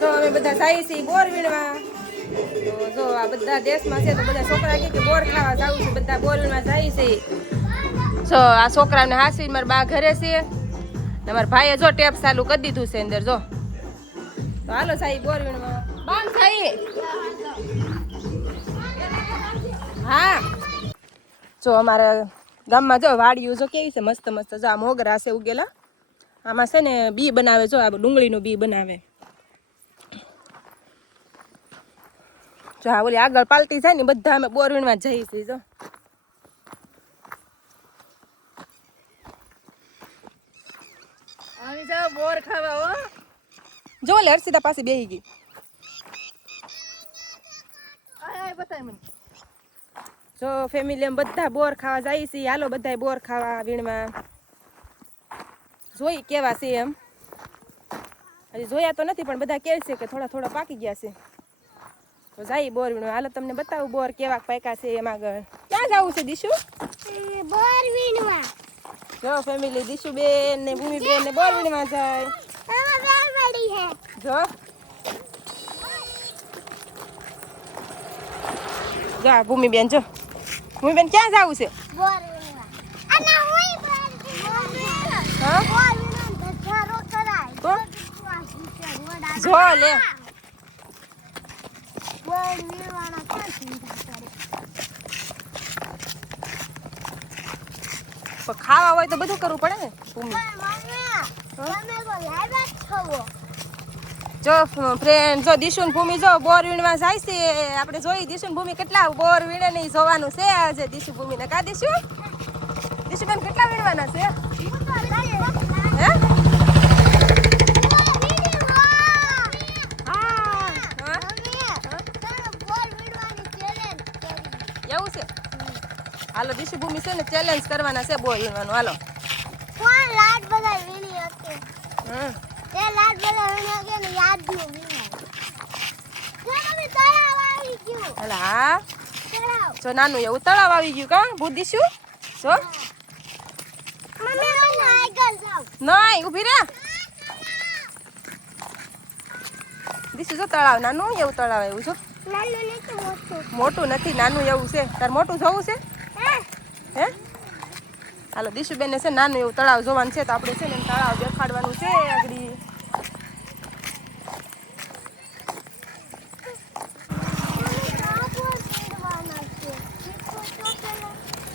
તો અમે બધા જાય છે બોર વીણવા. તો જો આ બધા દેશમાં છે તો બધા છોકરા કે બોર ખાવા જાવું છે, બધા બોર વીણવા જાય છે. જો આ છોકરાને હાસી મારા બા ઘરે છે ને મારા ભાઈએ જો ટેપ ચાલુ કરી દીધું છે અંદર. જો તો હાલો સાઈ બોર વીણવા બામ સાઈ. હા જો અમારા ગામમાં જો વાડિયું જો કેવી છે મસ્ત મસ્ત. જો આ મોગરા છે ઉગેલા, આમાં છે ને બી બનાવે. જો આ ડુંગળીનું બી બનાવે. જો આ ઓલી આગળ પાલટી થાય ને બધા અમે બોર વીણવા જઈએ છીએ. જો આવી જાવ બોર ખાવા. હો જો લે હર્ષિતા પાસે બેહી ગઈ. બતાય મને. જો ફેમિલી એમ બધા બોર ખાવા જાય છે. હાલો બધા બોર ખાવા વીણવા. જોઈ કેવા છે એમ, હજી જોયા તો નથી પણ બધા કહે છે કે થોડા થોડા પાકી ગયા છે. તો જાય બોર વીણવા. હાલો તમને બતાવું બોર કેવા પાક્યા છે એમ. આગળ ક્યાં જવું છે દીશુ? બોર વીણવા. જો ફેમિલી દીશુ બેન ને ભૂમિ બેન ને બોર વીણવા જાય. જો જા ભૂમિ બેન. જો ભૂમિ બેન ક્યાં જવું છે? બોર વીણવા. અને હું બોર વીણવા. હા બોર વીણવા ધજારો કરાય. તો જો લે બોર વીણવાના કોણ ચિંતા કરે? પણ ખાવા હોય તો બધું કરવું પડે ને ભૂમિ. તમે તો લાવ્યા જ છો. જો ફ્રેન્ડ જો દીશુ ને ભૂમિ જો બોર વીણવા જાય છે. આપણે જોઈ દીશુ ને ભૂમિ કેટલા બોર વીણે ને જોવાનું છે આજે દીશુ ભૂમિ ને. કા દીશુ? દીશુ બેન કેટલા વીણવાના છે? હે એવું છે? હાલો દીશુ ભૂમિ છે ને ચેલેન્જ કરવાના છે બોર વીણવાનું. હાલો કોણ લાડ બધા વીણી હશે? તે લાડ બધા વીણી હશે ને યાદ દઉં વીણી. તમે તળાવ આવી ગયું. હાલો હા તળાવ. જો નાનું એવું તળાવ આવી ગયું. કા ભૂ દીશુ? જો મમ્મી હું આગળ જાઉં. નહીં ઊભી રે દીશુ. જો તળાવ નાનું એવું તળાવ એવું. જો નાનું નથી મોટું. મોટું નથી નાનું એવું છે. તાર મોટું જોવું છે? હે હાલો દીશુબેન ને છે નાનું એવું તળાવ જોવાનું છે. તો આપણે છે ને તળાવ દેખાડવાનું છે આગળ.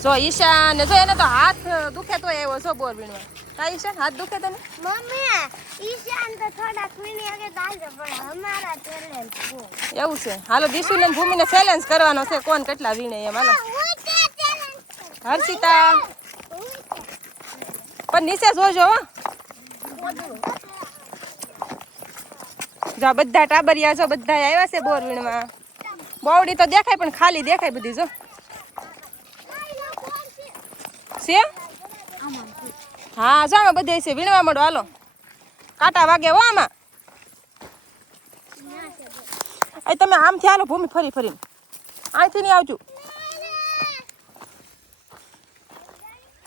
જો ઈશા ને જો એને તો હાથ દુખે તો આવ્યો છો બોર વીણવા. કા ઈશા હાથ દુખે તને? મમ્મી ઈશાન તો થોડા વીણી હશે ચાલશે પણ અમારા ચેલેન્જ છે. એવું છે? હાલો દીશુ ને ભૂમિ ને ચેલેન્જ કરવાનો છે કોણ કેટલા વીણે એમ. હાલો હર્ષિતા પણ નીચે જોજો. હો જો બધા ટાબરિયા જો બધા આવ્યા છે બોર વીણવા. બોવડી તો દેખાય પણ ખાલી દેખાય બધી. જો છે હા જો આમાં બધે છે વીણવા મળો. હાલો કાંટા વાગે હો આમાં. એ તમે આમથી હાલો ભૂમિ ફરી ફરીને. અહીંથી નહીં આવજો.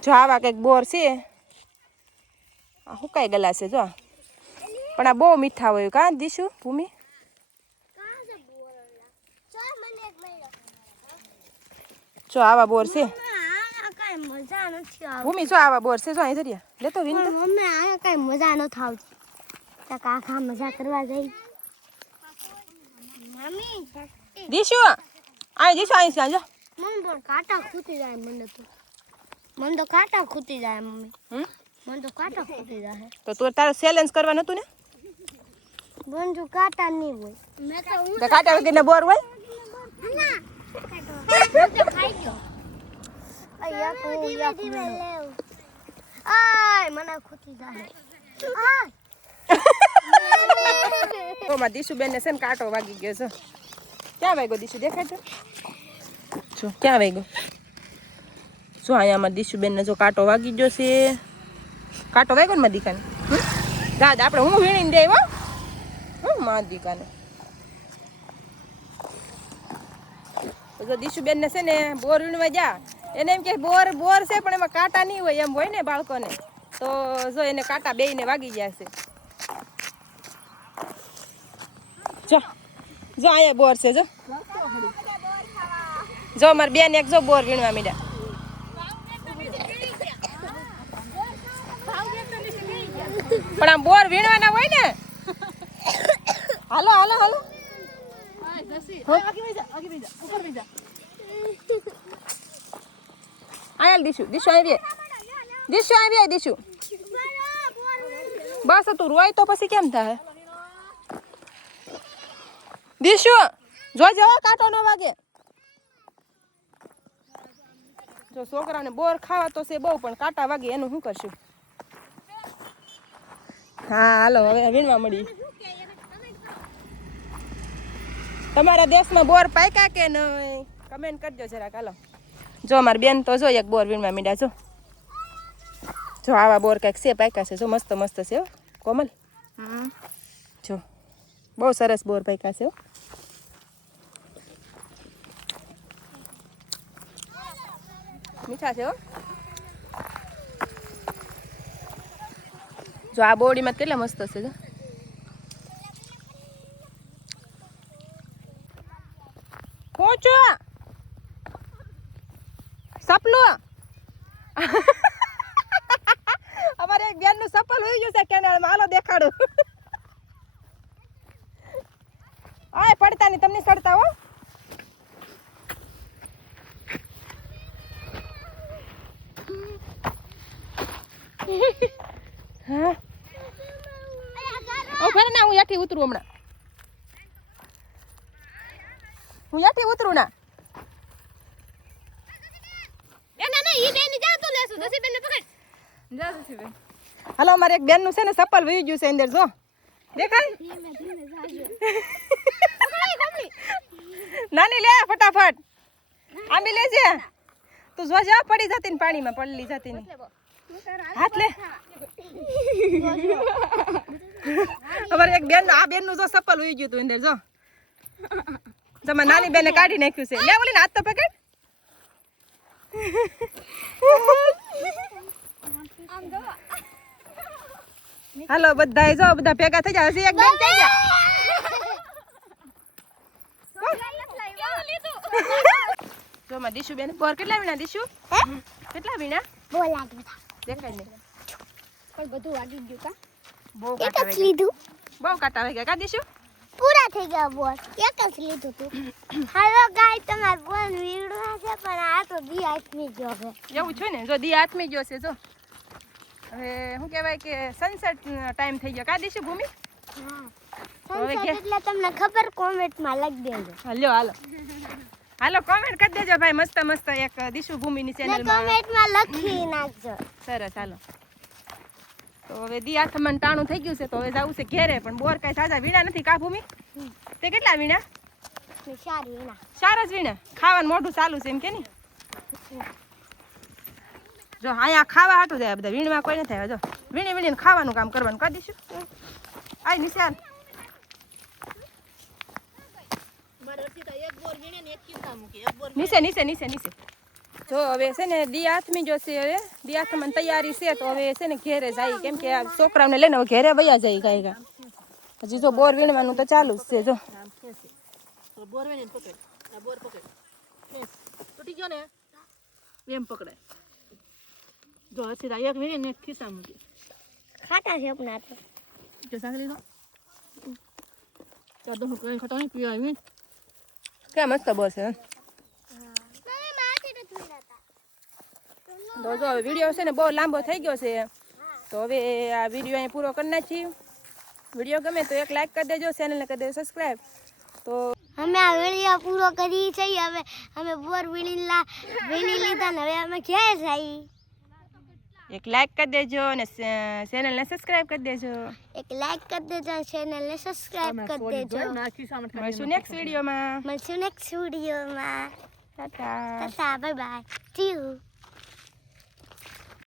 જો આવા કંઈક બોર છે. આ હુકાઈ ગયેલા છે જો. પણ આ બહુ મીઠા હોય. કા દીશુ ભૂમિ? જો આવા બોર છે મજા નથી આવતી. ભૂમિ. જો આવા બોર છે. જો અહીં ધરિયા લેતો વીણ. મમ્મી આને કઈ મજા નથી આવતી. તો કાકા મજા કરવા જઈ. મમ્મી દીશુ અહીં દીશુ અહીં છે. જો મમ્મી પણ કાંટા ખૂટી જાય મને તો. મને તો કાંટા ખૂટી જાય મમ્મી. મને તો કાંટા ખૂટી જાય. તો તું તારે ચેલેન્જ કરવા નતું ને? મને તો કાંટા નહીં હોય. મેં તો કાંટા વગરના બોર હોય? ના મેં તો ખાઈ ગયો. ધીમે ધીમે લેવ. આય મને ખૂટી જાય. તો માં દીશુબેન ને છે ને કાંટો વાગી ગયો છે. ક્યાં વાગ્યો દીશુ દેખાય તો? જો ક્યાં વાગ્યો? જો અહીંયા અમારા દીશુબેન ને જો કાંટો વાગી ગયો છે. કાંટો વાગ્યો ને મારા દીકાને. દાદ આપણે હું વીણીને દે. હો મારા દીકાને. તો દીશુબેન ને છે ને બોર વીણવા જા. એને એમ કે બોર બોર છે પણ એમાં કાંટા નહીં હોય એમ હોય ને બાળકોને. તો જો એને કાંટા બેયને વાગી ગયા છે. જો જો અહીંયા બોર છે. જો મારી બેન એક જો બોર વીણવા મીડ્યા. પણ આમ બોર વીણવાના હોય ને. હાલો હાલો હાલો આયલ દીશું આવી દીશું. બસ તું રોય તો પછી કેમ થાય? દીશું જોઈ જવા કાંટો ન વાગે. જો છોકરાને બોર ખાવા તો છે બહુ, પણ કાંટા વાગે એનું શું કરશું? હા હાલો હવે વીણવા મળી. તમારા દેશમાં બોર પાક્યા કે નહીં કમેન્ટ કરજો જરાક. હાલો જો અમારી બેન તો જો એક બોર વીણવા મીડ્યા. જો આવા બોર કંઈક છે પાક્યા છે. જો મસ્ત મસ્ત છે હો કોમલ. જો બહુ સરસ બોર પાક્યા છે. મીઠા છે હો. જો આ બોડીમાં કેટલા મસ્ત છે. જો પહોંચો સપલું. અમારે એક બેન નું સપલ હોઈ ગયું છે કેનાલમાં. હાલો દેખાડું. આય પડતા નહીં તમને સડતા હો. હા ઓ ભરે ના હું યાથી ઉતરું હમણાં. હું યાથી ઉતરું ના. હાલો અમારે એક બેન નું છે ને સપલ વહી ગયું છે અંદર. જો દેખાય નાની લે ફટાફટ આંબી લેજે. તું જો જા પડી જતી ને પાણીમાં પડલી જતી ને. હાથ લે. અમારે એક બેન આ બેન નું જો સપલ વહી ગયું તું અંદર. જો તમારી નાની બેને કાઢી નાખ્યું છે. લે ઓલી હાથ તો પકડ. હાલો બધા જો બધા ભેગા થઈ જાય. હજી એક બેન થઈ જાય. જો માં દીશુ બેન બોર કેટલા વીણા દીશુ? કેટલા વીણા? બહુ લાગ્યું દેખાય ને પણ બધું વાગી ગયું કા? બહુ એક કાટા જ લીધું. બહુ કાટા વાગ્યા કા દીશુ? પૂરા થઈ ગયા બોર. એક જ લીધું તું. હાલો ગાય તમાર બોર વીડવા છે પણ આ તો દી આથમી ગયો છે. એવું છે ને. જો દી આથમી ગયો છે. જો હવે શું કહેવાય કે સનસેટ ટાઈમ થઈ ગયો કા દીશુ ભૂમિ? હા સનસેટ એટલે તમને ખબર કોમેન્ટમાં લખી દેજો. હાલો હાલો હાલો કોમેન્ટ કરી દેજો ભાઈ. મસ્ત મસ્ત એક દીશુ ભૂમિની ચેનલમાં કોમેન્ટમાં લખી નાખજો. સરસ. હાલો તો હવે દી આથમણ ટાણું થઈ ગયું છે તો હવે જવું છે ઘેરે. પણ બોર કાંઈ સાજા વીણા નથી કા ભૂમિ? તે કેટલા વીણા? 4 વીણા. 4 જ વીણા. ખાવાનું મોઢું ચાલુ છે એમ કે નહીં? જો અહીંયા ખાવા હાટું જાય બધા. વીણમાં કોઈ નથી આવ્યા. જો વીણી વીણીને ખાવાનું કામ કરવાનું કરી દઈશું. આય નિશાન નીચે નીચે નીચે નીચે. જો હવે છે ને દી આથમી જો છે. હવે દી આથમણ તૈયારી છે તો હવે છે ને ઘેરે જાય. કેમ કે આ છોકરાઓને લઈને હવે ઘેરે વયા જાય ગાય ગા. હજી જો બોર વીણવાનું તો ચાલુ જ છે. જો બોર વીણીને પકડ. આ બોર પકડ. તૂટી ગયો ને એમ પકડાય. જો સીધા એક વીણીને એક ખિસ્સા મૂકી. ખાટા છે આપના તો. જો સાંગ લીધો. તો દો કોઈ ખટાણી પીવા આવી. કેમ મસ્ત બોર છે. તો જો હવે વિડીયો છે ને બહુ લાંબો થઈ ગયો છે તો હવે આ વિડીયો અહીં પૂરો કરી નાખીએ. વિડીયો ગમે તો એક લાઈક કરી દેજો. ચેનલને કરી દેજો સબસ્ક્રાઈબ. તો અમે આ વિડીયો પૂરો કરી છે. હવે અમે બોર વીણી લીધા ને હવે અમે ઘેર જઈએ. એક લાઈક કરી દેજો અને ચેનલને સબસ્ક્રાઈબ કરી દેજો. એક લાઈક કરી દેજો. ચેનલને સબસ્ક્રાઇબ કરી દેજો. મળશું નેક્સ્ટ વિડીયોમાં. મળશું નેક્સ્ટ વિડીયોમાં. Tata. Tata bye bye. C you.